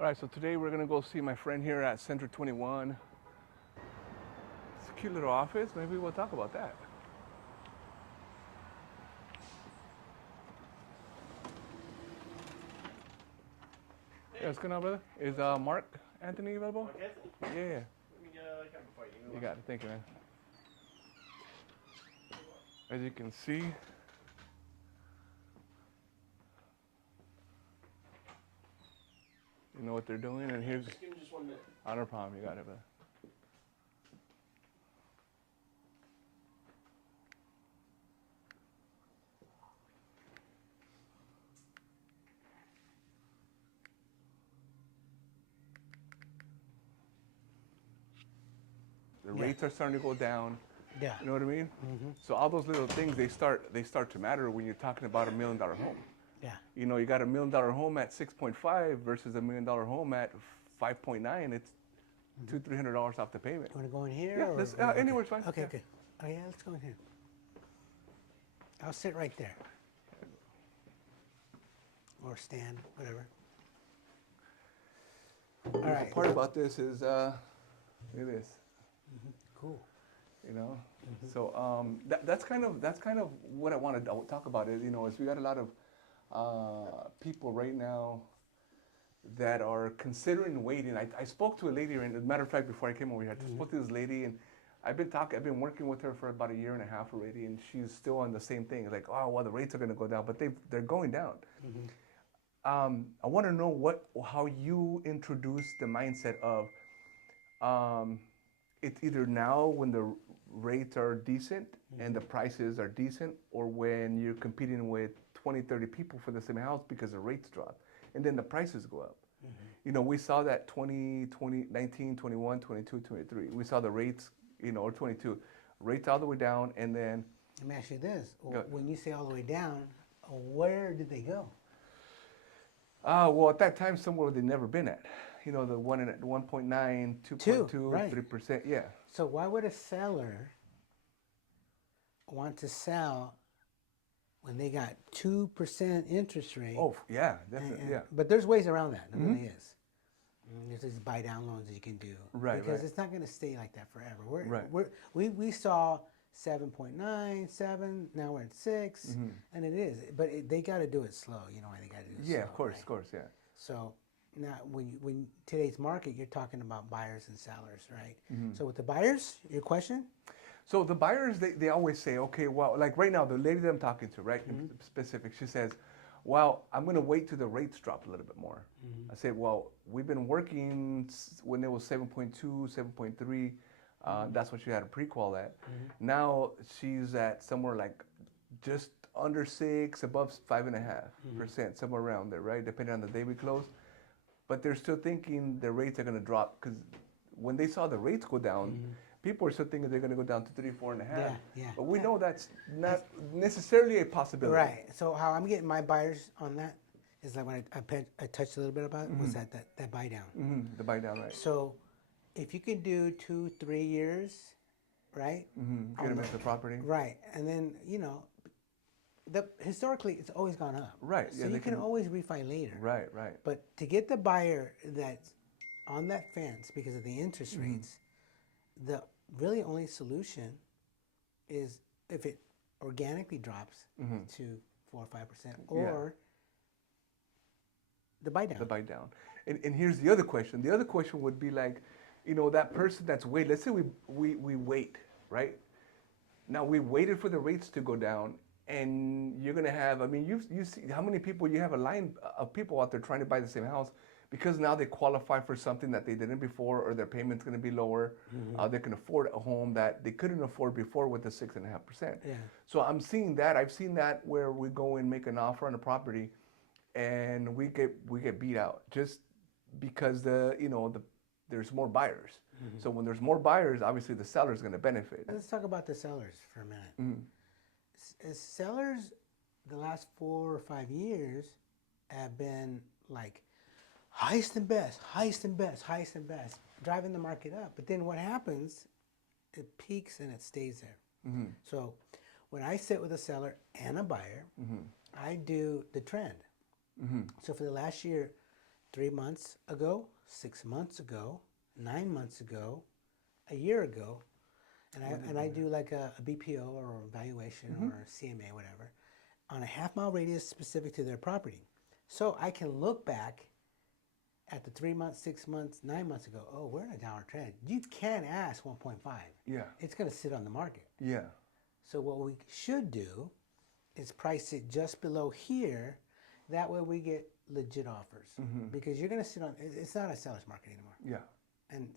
All right, so today we're gonna go see my friend here at Center 21. It's a cute little office. Maybe we'll talk about that. Yeah, what's going on, brother? Is Mark Anthony available? Mark Anthony. Yeah, Let me come before you. you got it. Thank you, man. As you can see, you know what they're doing, and here's Just give me just 1 minute. no problem. You got it, brother. The Yeah. rates are starting to go down. Yeah. You know what I mean? So all those little things they start to matter when you're talking about $1 million home. Yeah. You know, you got $1 million home at 6.5 versus $1 million home at 5.9. It's $200-$300 off the payment. You want to go in here? Yeah, or, this, okay. anywhere's fine. Okay, Yeah. okay. Oh, yeah, let's go in here. I'll sit right there. Or stand, whatever. All right. The part about this is, look at this. Cool. You know, so that's kind of what I want to talk about. Is we got a lot of people right now that are considering waiting. I spoke to a lady, and as a matter of fact, before I came over here, I spoke to this lady, and I've been working with her for about a year and a half already, and she's still on the same thing. Like, oh, well, the rates are going to go down, but they're going down. I want to know how you introduce the mindset of it's either now when the rates are decent and the prices are decent, or when you're competing with 20, 30 people for the same house because the rates drop and then the prices go up. We saw that 19, 21, 22, 23. We saw the rates, or 22, rates all the way down, and then. Let me ask you this. Go. When you say all the way down, where did they go? Well, at that time, somewhere they'd never been at. The one at 1.9, 2.2, right. 3%. Yeah. So why would a seller want to sell when they got 2% interest rate? Oh, yeah, definitely. Yeah. But there's ways around that. There really is. There's these buy down loans that you can do. Right, Because right. it's not going to stay like that forever. Right. We saw 7.9, 7, now we're at 6, and it is. But they got to do it slow. You know why they got to do it slow. Yeah, of course, right? of course, yeah. So now when today's market, you're talking about buyers and sellers, right? So with the buyers, your question? So the buyers, they always say, okay, well, like right now, the lady that I'm talking to, right, in specific, she says, well, I'm going to wait till the rates drop a little bit more. I said, well, we've been working when it was 7.2, 7.3. That's what she had a pre-qual at. Now she's at somewhere like just under 6, above 5.5%, somewhere around there, right? Depending on the day we close. But they're still thinking the rates are going to drop because when they saw the rates go down, people are still thinking they're going to go down to 3, 4.5. Yeah. But we know that's not necessarily a possibility. Right. So how I'm getting my buyers on that is like when I touched a little bit about it, was that buy down. The buy down, right? So if you can do 2-3 years, right? Get them into the property. Right. And then, historically it's always gone up. Right, So yeah, you they can can- always refi later. Right. But to get the buyer that's on that fence because of the interest rates, the really only solution is if it organically drops to 4 or 5%, or the buy down. The buy down. And here's the other question. The other question would be like, that person that's waiting. Let's say we wait, right? Now we waited for the rates to go down, and you're gonna have. I mean, you see how many people you have a line of people out there trying to buy the same house because now they qualify for something that they didn't before, or their payment's gonna be lower. They can afford a home that they couldn't afford before with the 6.5%. Yeah. So I'm seeing that. I've seen that where we go and make an offer on a property, and we get beat out just because there's more buyers. So when there's more buyers, obviously the seller's going to benefit. Let's talk about the sellers for a minute. Sellers, the last 4 or 5 years, have been like highest and best, driving the market up. But then what happens? It peaks and it stays there. So when I sit with a seller and a buyer, I do the trend. So for the last year, 3 months ago, 6 months ago, 9 months ago, a year ago, and I do like a BPO or evaluation or a CMA, whatever, on a half-mile radius specific to their property. So I can look back at the 3 months, 6 months, 9 months ago. Oh, we're in a downward trend. You can't ask 1.5. Yeah. It's going to sit on the market. Yeah. So what we should do is price it just below here. That way we get legit offers. Because you're going to sit on, it's not a seller's market anymore. Yeah. And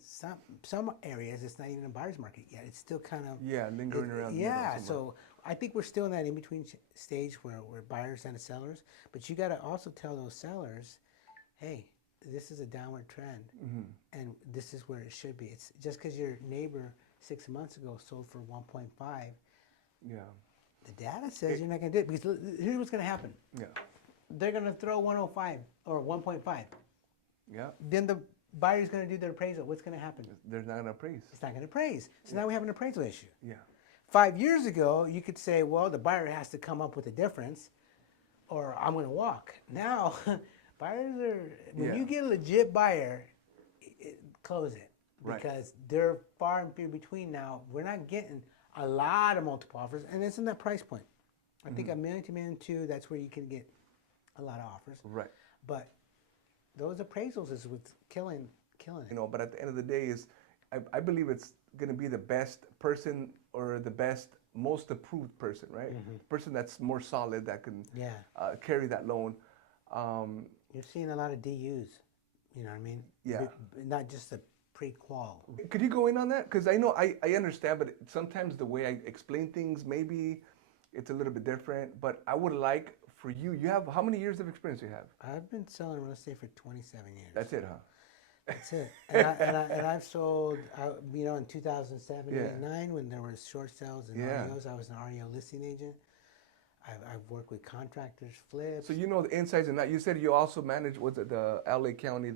some areas, it's not even a buyer's market yet. It's still kind of... Yeah, lingering around. Yeah, so I think we're still in that in-between stage where we're buyers and sellers. But you got to also tell those sellers, hey, this is a downward trend, and this is where it should be. It's just because your neighbor 6 months ago sold for 1.5. Yeah. The data says you're not going to do it, because here's what's going to happen. Yeah. They're going to throw 105 or 1.5. Yeah. Then the buyer's going to do their appraisal. What's going to happen? There's not an appraise. It's not going to appraise. So now we have an appraisal issue. Yeah. 5 years ago, you could say, well, the buyer has to come up with a difference, or I'm going to walk. Now, buyers are, when you get a legit buyer, close it. Right. Because they're far and few between now. We're not getting a lot of multiple offers, and it's in that price point. I think $1 million to $1.2 million, that's where you can get a lot of offers. Right. But those appraisals is what's killing it. You know, but at the end of the day, I believe it's going to be the best person or the best, most approved person, right? Person that's more solid, that can carry that loan. You're seeing a lot of DUs, you know what I mean? Yeah. Not just the pre-qual. Could you go in on that? Because I know I understand, but sometimes the way I explain things, maybe it's a little bit different. But I would like for you have, how many years of experience you have? I've been selling real estate for 27 years. That's it, huh? That's it. And I've sold, you know, in 2007, 8, 9, when there was short sales and REOs, I was an REO listing agent. I've worked with contractors, flips. So you know the insights and that. You said you also managed, was it the LA County,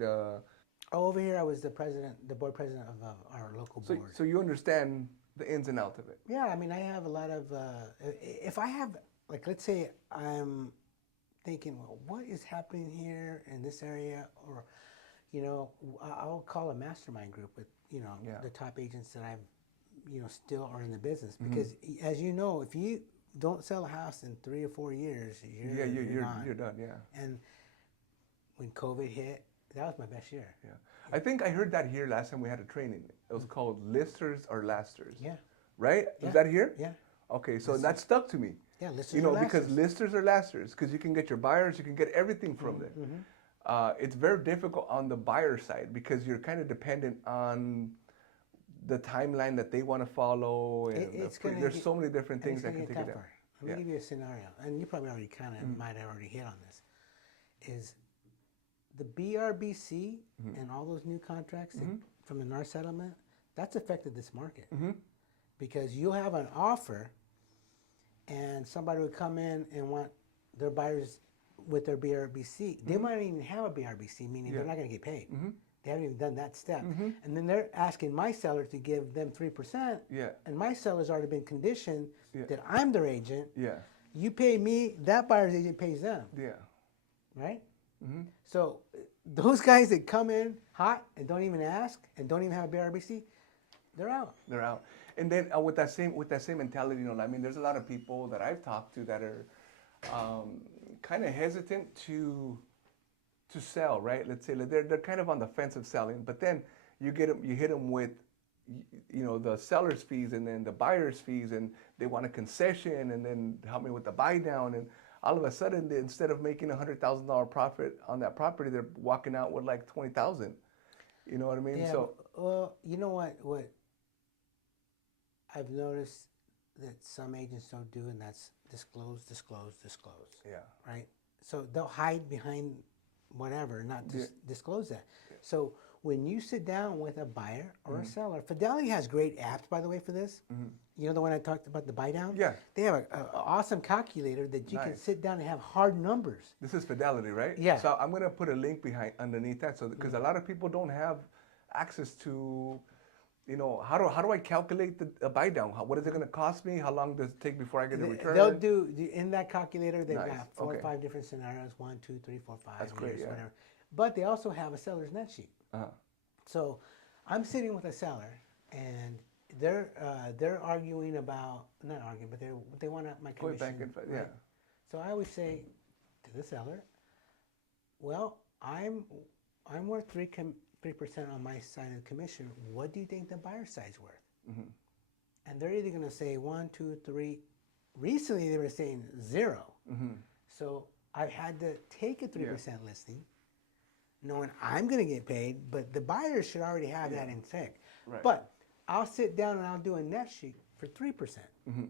over here I was the board president of our local board. So you understand the ins and outs of it. Yeah, I mean, I have a lot of, if I have, like, let's say I'm thinking, well, what is happening here in this area? Or, you know, I'll call a mastermind group with, you know, the top agents that I've, you know, still are in the business. Because as you know, if you don't sell a house in 3 or 4 years, you're done, yeah. And when COVID hit, that was my best year. Yeah. I think I heard that here last time we had a training. It was called Listers or Lasters. Yeah. Right? Yeah. Is that here? Yeah. Okay, so that stuck to me. Yeah, listers you know, or lasters. because listers are lasters, because you can get your buyers, you can get everything from there. It's very difficult on the buyer side because you're kind of dependent on the timeline that they want to follow. And there's so many different things that can take it down. Let me give you a scenario, and you probably already kind of might have already hit on this. Is the BRBC and all those new contracts from the NAR settlement, that's affected this market. Because you'll have an offer and somebody would come in and want their buyers with their BRBC. They might not even have a BRBC, meaning they're not going to get paid. They haven't even done that step. And then they're asking my seller to give them 3%. And my seller's already been conditioned that I'm their agent. You pay me, that buyer's agent pays them. Right? So those guys that come in hot and don't even ask and don't even have a BRBC, they're out. They're out. And then with that same mentality, you know, I mean, there's a lot of people that I've talked to that are kind of hesitant to sell, right? Let's say they're kind of on the fence of selling, but then you hit them with, you know, the seller's fees and then the buyer's fees, and they want a concession, and then help me with the buy down, and all of a sudden, instead of making $100,000 profit on that property, they're walking out with like $20,000. You know what I mean? Yeah, so, well, you know what I've noticed that some agents don't do, and that's disclose. Yeah. Right? So they'll hide behind whatever, not disclose that. So when you sit down with a buyer or a seller, Fidelity has great apps, by the way, for this. You know the one I talked about, the buy down? Yeah. They have an awesome calculator that you can sit down and have hard numbers. This is Fidelity, right? Yeah. So I'm going to put a link underneath that, so because a lot of people don't have access to, you know, how do I calculate the buy down? What is it going to cost me? How long does it take before I get a return? They'll do in that calculator. They've Nice. got 4 or 5 different scenarios: 1, 2, 3, 4, 5 That's years, great, yeah. whatever. but they also have a seller's net sheet. Uh-huh. So I'm sitting with a seller, and they're arguing about, not arguing, but they want my Going commission. back and forth, yeah. right? So I always say to the seller, well, I'm worth 3% on my side of the commission. What do you think the buyer side's worth? Mm-hmm. And they're either going to say 1, 2, 3. Recently, they were saying 0. Mm-hmm. So I had to take a 3% listing, knowing I'm going to get paid, but the buyer should already have that in check. Right. But I'll sit down and I'll do a net sheet for 3% Mm-hmm.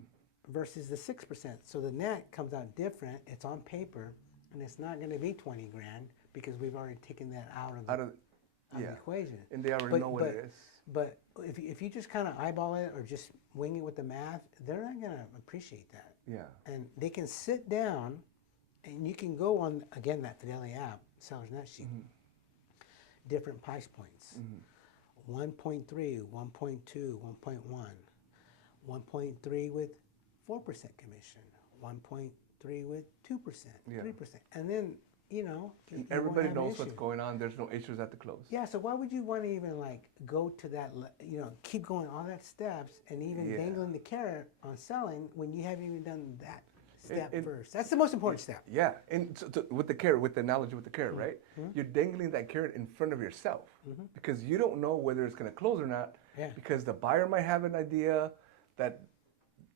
versus the 6%. So the net comes out different. It's on paper, and it's not going to be 20 grand because we've already taken that out of the equation. And they already know what it is. But if you just kind of eyeball it or just wing it with the math, they're not going to appreciate that. Yeah. And they can sit down, and you can go on, again, that Fidelity app, seller's net sheet, different price points. 1.3, 1.2, 1.1, 1.3 with 4% commission, 1.3 with 2%, 3%. And then, you know, And you won't everybody have an knows what's issue. going on. There's no issues at the close. Yeah, so why would you want to even like go to that, you know, keep going all that steps and even dangling the carrot on selling when you haven't even done that step first? That's the most important step. Yeah, and with the carrot, with the analogy with the carrot, right? You're dangling that carrot in front of yourself because you don't know whether it's going to close or not. Yeah. Because the buyer might have an idea that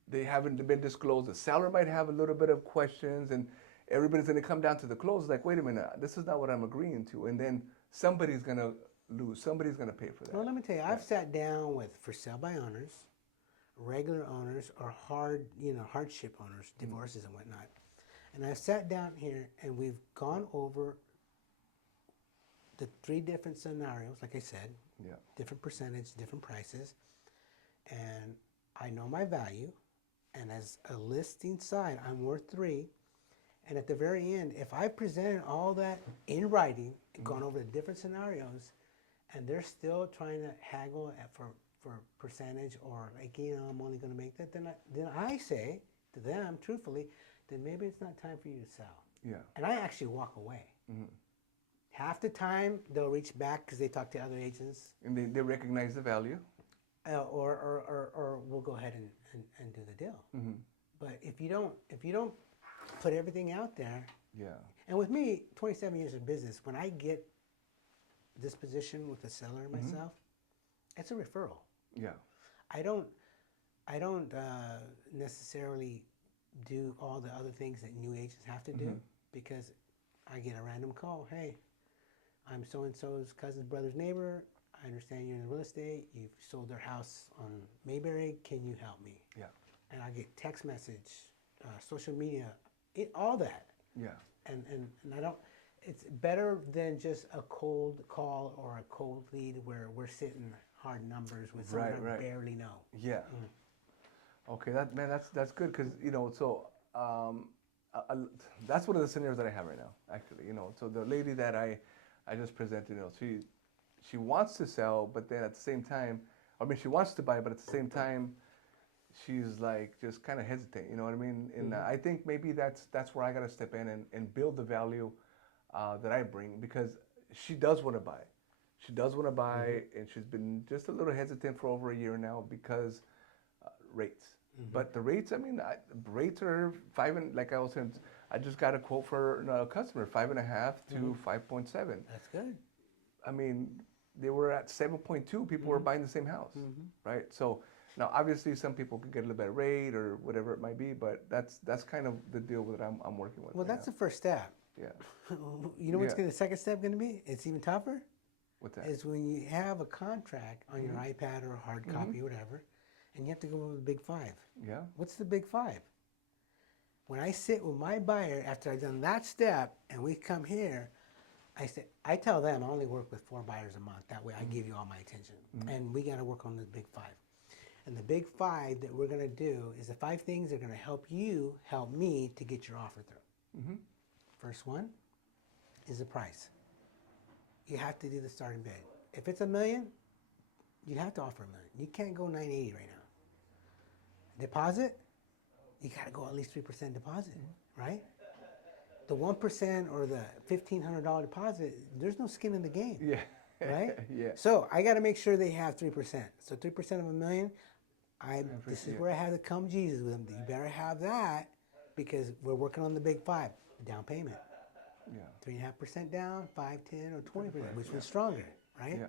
they haven't been disclosed. The seller might have a little bit of questions, and everybody's going to come down to the close like, wait a minute, this is not what I'm agreeing to. And then somebody's going to lose. Somebody's going to pay for that. Well, let me tell you, I've sat down with for sale by owners, regular owners, or hardship owners, divorces and whatnot. And I've sat down here and we've gone over the 3 different scenarios, like I said, different percentage, different prices, and I know my value. And as a listing side, I'm worth 3. And at the very end, if I presented all that in writing, gone over the different scenarios, and they're still trying to haggle for percentage or like, you know, I'm only going to make that, then I say to them, truthfully, then maybe it's not time for you to sell. Yeah. And I actually walk away. Half the time, they'll reach back because they talk to other agents. And they recognize the value. Or we'll go ahead and do the deal. But if you don't put everything out there, and with me, 27 years of business, when I get this position with the seller myself, it's a referral. Yeah. I don't necessarily do all the other things that new agents have to do because I get a random call. Hey, I'm so and so's cousin's brother's neighbor. I understand you're in real estate. You've sold their house on Mayberry. Can you help me? Yeah. And I get text message, social media, all that. Yeah. And I don't. It's better than just a cold call or a cold lead where we're sitting hard numbers with someone I barely know. Yeah. Okay, that's good because so that's one of the scenarios that I have right now. Actually, so the lady that I just presented, she wants to sell, but then at the same time, she wants to buy, but at the same time, she's like just kind of hesitant. You know what I mean? And I think maybe that's where I got to step in and build the value that I bring because she does want to buy. She does want to buy, and she's been just a little hesitant for over a year now because rates. But the rates, rates are like I was saying, I just got a quote for a customer, 5.5 to 5.7. That's good. They were at 7.2. People were buying the same house, right? So now, obviously, some people could get a little better rate or whatever it might be, but that's kind of the deal that I'm working with. Well, that's the first step. Yeah. You know what's the second step going to be? It's even tougher. What's that? Is when you have a contract on your iPad or a hard copy, whatever, and you have to go with the big 5. Yeah. What's the big 5? When I sit with my buyer after I've done that step and we come here, I tell them I only work with 4 buyers a month. That way I give you all my attention. And we got to work on the big 5. And the big 5 that we're going to do is the 5 things that are going to help you help me to get your offer through. First one is the price. You have to do the starting bid. If it's $1 million, you have to offer $1 million. You can't go 980 right now. Deposit, you got to go at least 3% deposit, right? the 1% or the $1,500 deposit, there's no skin in the game. Yeah. Right? Yeah. So I got to make sure they have 3%. So 3% of a million, this is where I have to come Jesus with them. You better have that because we're working on the big 5, down payment. Yeah. 3.5% down, 5, 10, or 20%, which one's stronger, right? Yeah.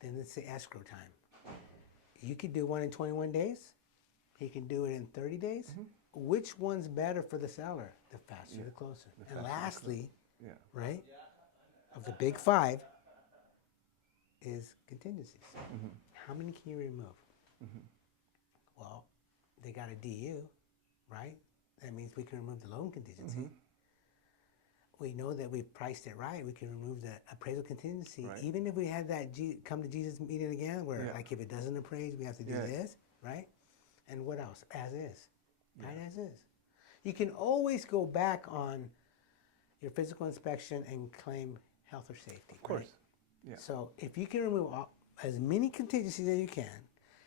Then let's say escrow time. You could do one in 21 days. He can do it in 30 days. Which one's better for the seller? The faster, the closer. And lastly, Yeah. right, of the big 5 is contingencies. How many can you remove? Well, they got a DU, right? That means we can remove the loan contingency. We know that we've priced it right. We can remove the appraisal contingency. Right. Even if we had that come to Jesus meeting again, where like if it doesn't appraise, we have to do this, right? And what else? As is, right? As is. You can always go back on your physical inspection and claim health or safety. Of course. Right? Yeah. So if you can remove as many contingencies as you can,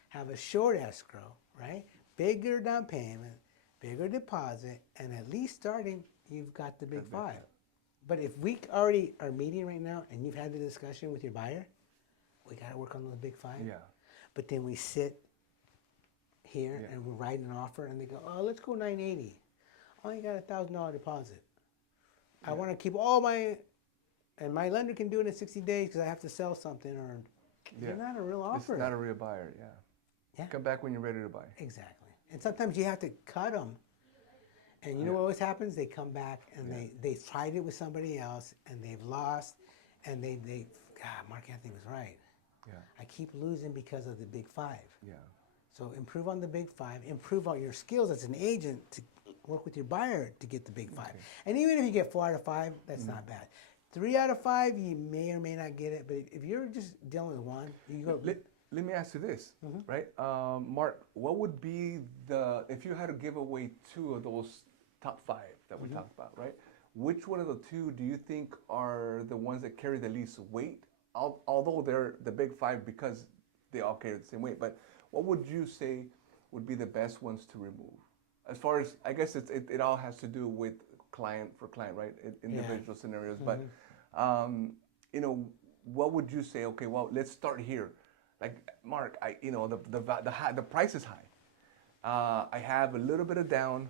have a short escrow, right? Bigger down payment, bigger deposit, and at least starting, you've got the big 5. But if we already are meeting right now and you've had the discussion with your buyer, we got to work on those big 5. Yeah. But then we sit here and we're writing an offer and they go, oh, let's go 980. Only got $1,000 deposit. I want to keep all my, and my lender can do it in 60 days because I have to sell something, or you're not a real offer. It's not a real buyer, Yeah. Come back when you're ready to buy. Exactly. And sometimes you have to cut them. And you know what always happens? They come back and they tried it with somebody else and they've lost. And God, Mark Anthony was right. Yeah. I keep losing because of the big 5. Yeah. So improve on the big 5. Improve on your skills as an agent to work with your buyer to get the big 5. And even if you get 4 out of 5, that's not bad. 3 out of 5, you may or may not get it. But if you're just dealing with one, you go. Let me ask you this, right? Mark, what would be if you had to give away 2 of those top 5 that we talked about, right? Which one of the 2 do you think are the ones that carry the least weight? Although they're the big 5 because they all carry the same weight, but what would you say would be the best ones to remove? As far as, I guess it all has to do with client for client, right? Individual scenarios, but what would you say? Okay, well, let's start here. Like Mark, the price is high. I have a little bit of down.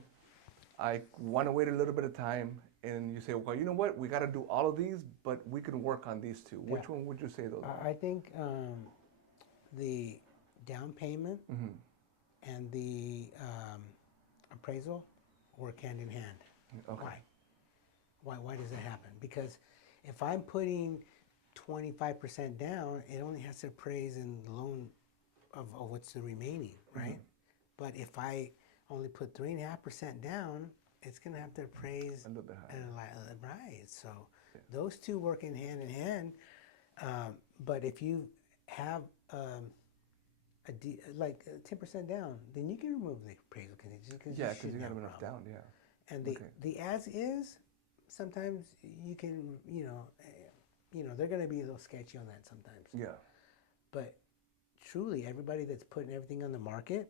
I want to wait a little bit of time, and you say, well, you know what? We got to do all of these, but we can work on these 2. Which one would you say those are? I think the down payment and the appraisal work hand in hand. Okay. Why does that happen? Because if I'm putting 25% down, it only has to appraise in the loan of what's the remaining, right? But if I only put 3.5% down, it's going to have to appraise a little bit higher. Right. So those 2 work in hand. But if you have like 10% down, then you can remove the appraisal contingency because you got enough down. Yeah. And the as is, sometimes you can they're going to be a little sketchy on that sometimes. Yeah. But truly, everybody that's putting everything on the market,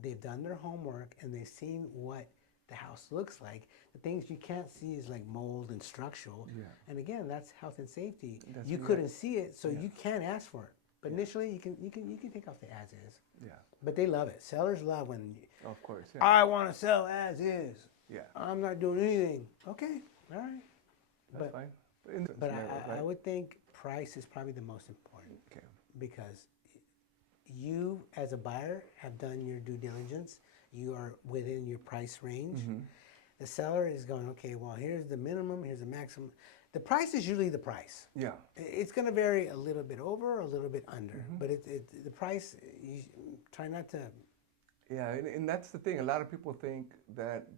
they've done their homework and they've seen what the house looks like. The things you can't see is like mold and structural. Yeah. And again, that's health and safety. You couldn't see it, so you can't ask for it. But initially, you can take off the as is. Yeah. But they love it. Sellers love when. Of course. Yeah. I want to sell as is. Yeah. I'm not doing anything. Okay. All right. That's fine. But I would think price is probably the most important. Okay. Because you, as a buyer, have done your due diligence. You are within your price range. The seller is going, okay, well, here's the minimum, here's the maximum. The price is usually the price. Yeah. It's going to vary a little bit over, a little bit under. But the price, you try not to. Yeah, and that's the thing. A lot of people think that